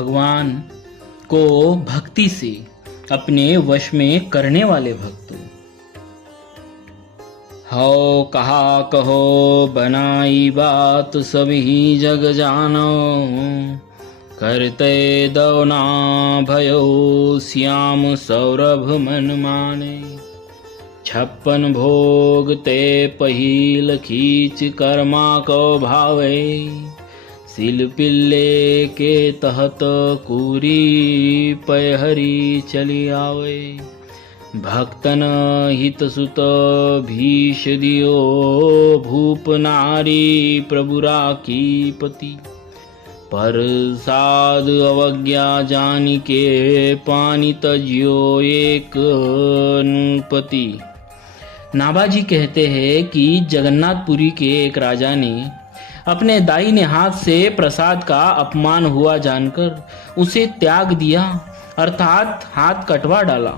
भगवान को भक्ति से अपने वश में करने वाले भक्तों। हौ कहा कहो बनाई बात सभी जग जानो, करते दौना भयो श्याम सौरभ मन माने। 56 भोग ते पहिल खींच कर्मा को भावे, सिल पिल्ले के तहत कूरी पैहरी चली आवे। भक्तन हित सुत भीष दियो, भूप नारी प्रभुरा की पति। पर साध अवज्ञा जानी के पानी तजियो एक नृपति। नाभाजी कहते हैं कि जगन्नाथपुरी के एक राजा ने अपने दाहिने हाथ से प्रसाद का अपमान हुआ जानकर उसे त्याग दिया, अर्थात हाथ कटवा डाला।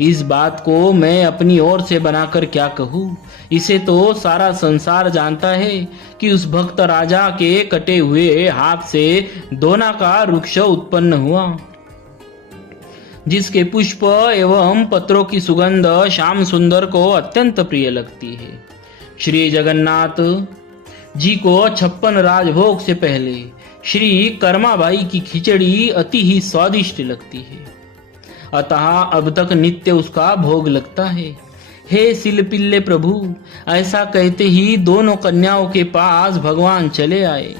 इस बात को मैं अपनी ओर से बनाकर क्या कहूँ, इसे तो सारा संसार जानता है कि उस भक्त राजा के कटे हुए हाथ से दोना का वृक्ष उत्पन्न हुआ, जिसके पुष्प एवं पत्रों की सुगंध श्याम सुंदर को अत्यंत प्रिय लगती है। श्री जगन्नाथ जी को 56 राजभोग से पहले श्री कर्माबाई की खिचड़ी अति ही स्वादिष्ट लगती है, अतः अब तक नित्य उसका भोग लगता है। हे सिलपिल्ले प्रभु, ऐसा कहते ही दोनों कन्याओं के पास भगवान चले आए।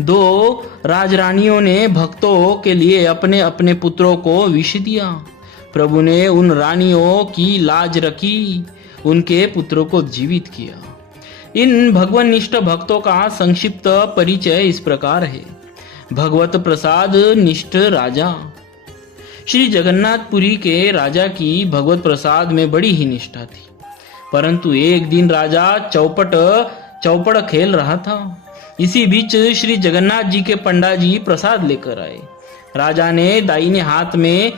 2 राजरानियों ने भक्तों के लिए अपने अपने पुत्रों को विष दिया। प्रभु ने उन रानियों की लाज रखी, उनके पुत्रों को जीवित किया। इन भगवनिष्ठ भक्तों का संक्षिप्त परिचय इस प्रकार है। भगवत प्रसाद निष्ठ राजा। श्री जगन्नाथपुरी के राजा की भगवत प्रसाद में बड़ी ही निष्ठा थी, परंतु एक दिन राजा चौपड़ खेल रहा था। इसी बीच श्री जगन्नाथ जी के पंडा जी प्रसाद लेकर आए। राजा के दाहिने हाथ में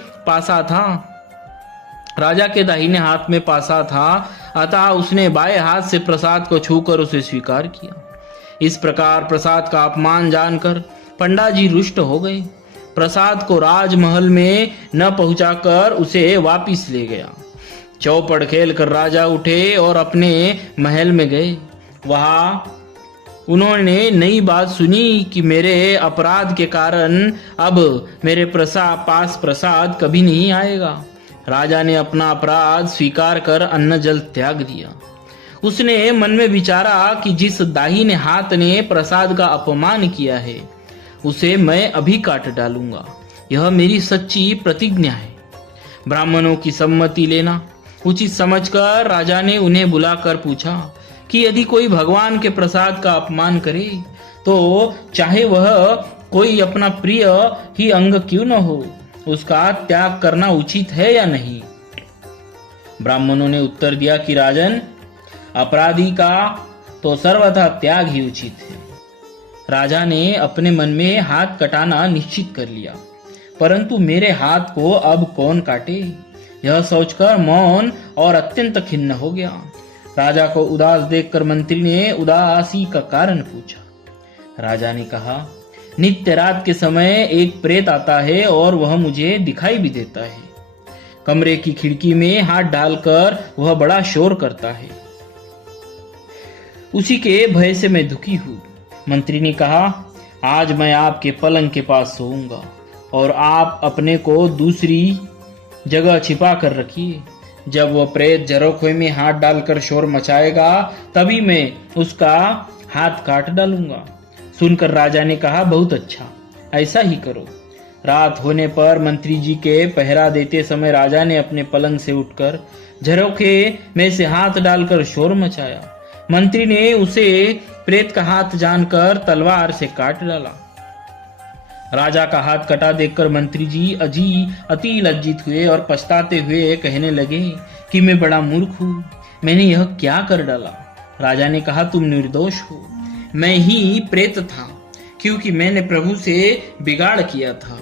पासा था, अतः उसने बाएं हाथ से प्रसाद को छूकर उसे स्वीकार किया। इस प्रकार प्रसाद का अपमान जानकर पंडा जी रुष्ट हो गए। प्रसाद को राजमहल में न पहुंचाकर उसे वापिस ले गया। चौपड़ खेल कर राजा उठे और अपने महल में गए। वहां उन्होंने नई बात सुनी कि मेरे अपराध के कारण अब मेरे पास प्रसाद कभी नहीं आएगा। राजा ने अपना अपराध स्वीकार कर अन्न जल त्याग दिया। उसने मन में विचारा कि जिस दाहिने हाथ ने प्रसाद का अपमान किया है, उसे मैं अभी काट डालूंगा। यह मेरी सच्ची प्रतिज्ञा है। ब्राह्मणों की सम्मति लेना उचित समझकर राजा ने उन्हें बुलाकर पूछा कि यदि कोई भगवान के प्रसाद का अपमान करे तो चाहे वह कोई अपना प्रिय ही अंग क्यों न हो, उसका त्याग करना उचित है या नहीं। ब्राह्मणों ने उत्तर दिया कि राजन, अपराधी का तो सर्वथा त्याग ही उचित है। राजा ने अपने मन में हाथ कटाना निश्चित कर लिया, परंतु मेरे हाथ को अब कौन काटे, यह सोचकर मौन और अत्यंत खिन्न हो गया। राजा को उदास देखकर मंत्री ने उदासी का कारण पूछा। राजा ने कहा, नित्य रात के समय एक प्रेत आता है और वह मुझे दिखाई भी देता है। कमरे की खिड़की में हाथ डालकर वह बड़ा शोर करता है। उसी के भय से मैं दुखी हूँ। मंत्री ने कहा, आज मैं आपके पलंग के पास सोऊंगा और आप अपने को दूसरी जगह छिपा कर रखिए। जब वह प्रेत झरोखे में हाथ डालकर शोर मचाएगा, तभी मैं उसका हाथ काट डालूंगा। सुनकर राजा ने कहा, बहुत अच्छा, ऐसा ही करो। रात होने पर मंत्री जी के पहरा देते समय राजा ने अपने पलंग से उठकर झरोखे में से हाथ डालकर शोर मचाया। मंत्री ने उसे प्रेत का हाथ जानकर तलवार से काट डाला। राजा का हाथ कटा देखकर मंत्री जी अति लज्जित हुए और पछताते हुए कहने लगे कि मैं बड़ा मूर्ख हूँ, मैंने यह क्या कर डाला। राजा ने कहा, तुम निर्दोष हो, मैं ही प्रेत था, क्योंकि मैंने प्रभु से बिगाड़ किया था।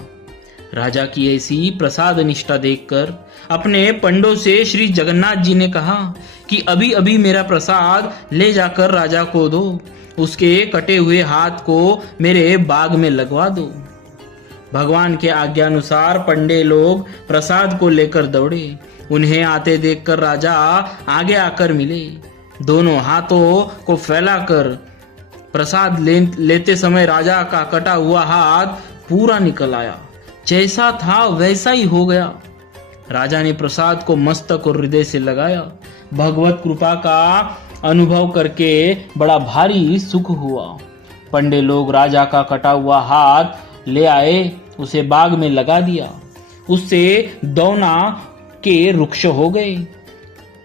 राजा की ऐसी प्रसाद निष्ठा देखकर अपने पंडों से श्री जगन्नाथ जी ने कहा कि अभी अभी मेरा प्रसाद ले जाकर राजा को दो, उसके कटे हुए हाथ को मेरे बाग में लगवा दो। भगवान के आज्ञानुसार पंडे लोग प्रसाद को लेकर दौड़े। उन्हें आते देखकर राजा आगे आकर मिले। दोनों हाथों को फैलाकर प्रसाद लेते समय राजा का कटा हुआ हाथ पूरा निकल आया। जैसा था वैसा ही हो गया। राजा ने प्रसाद को मस्तक और हृदय से लगाया। भगवत कृपा का अनुभव करके बड़ा भारी सुख हुआ। पंडे लोग राजा का कटा हुआ हाथ ले आए, उसे बाग में लगा दिया। उससे दौना के वृक्ष हो गए।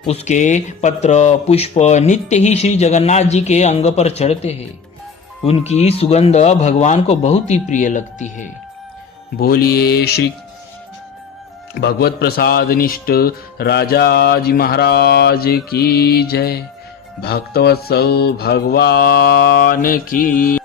उसके पत्र पुष्प नित्य ही श्री जगन्नाथ जी के अंग पर चढ़ते हैं। उनकी सुगंध भगवान को बहुत ही प्रिय लगती है। बोलिए श्री भगवत प्रसाद निष्ठ राजा जी महाराज की जय। भक्तवत्सल भगवान की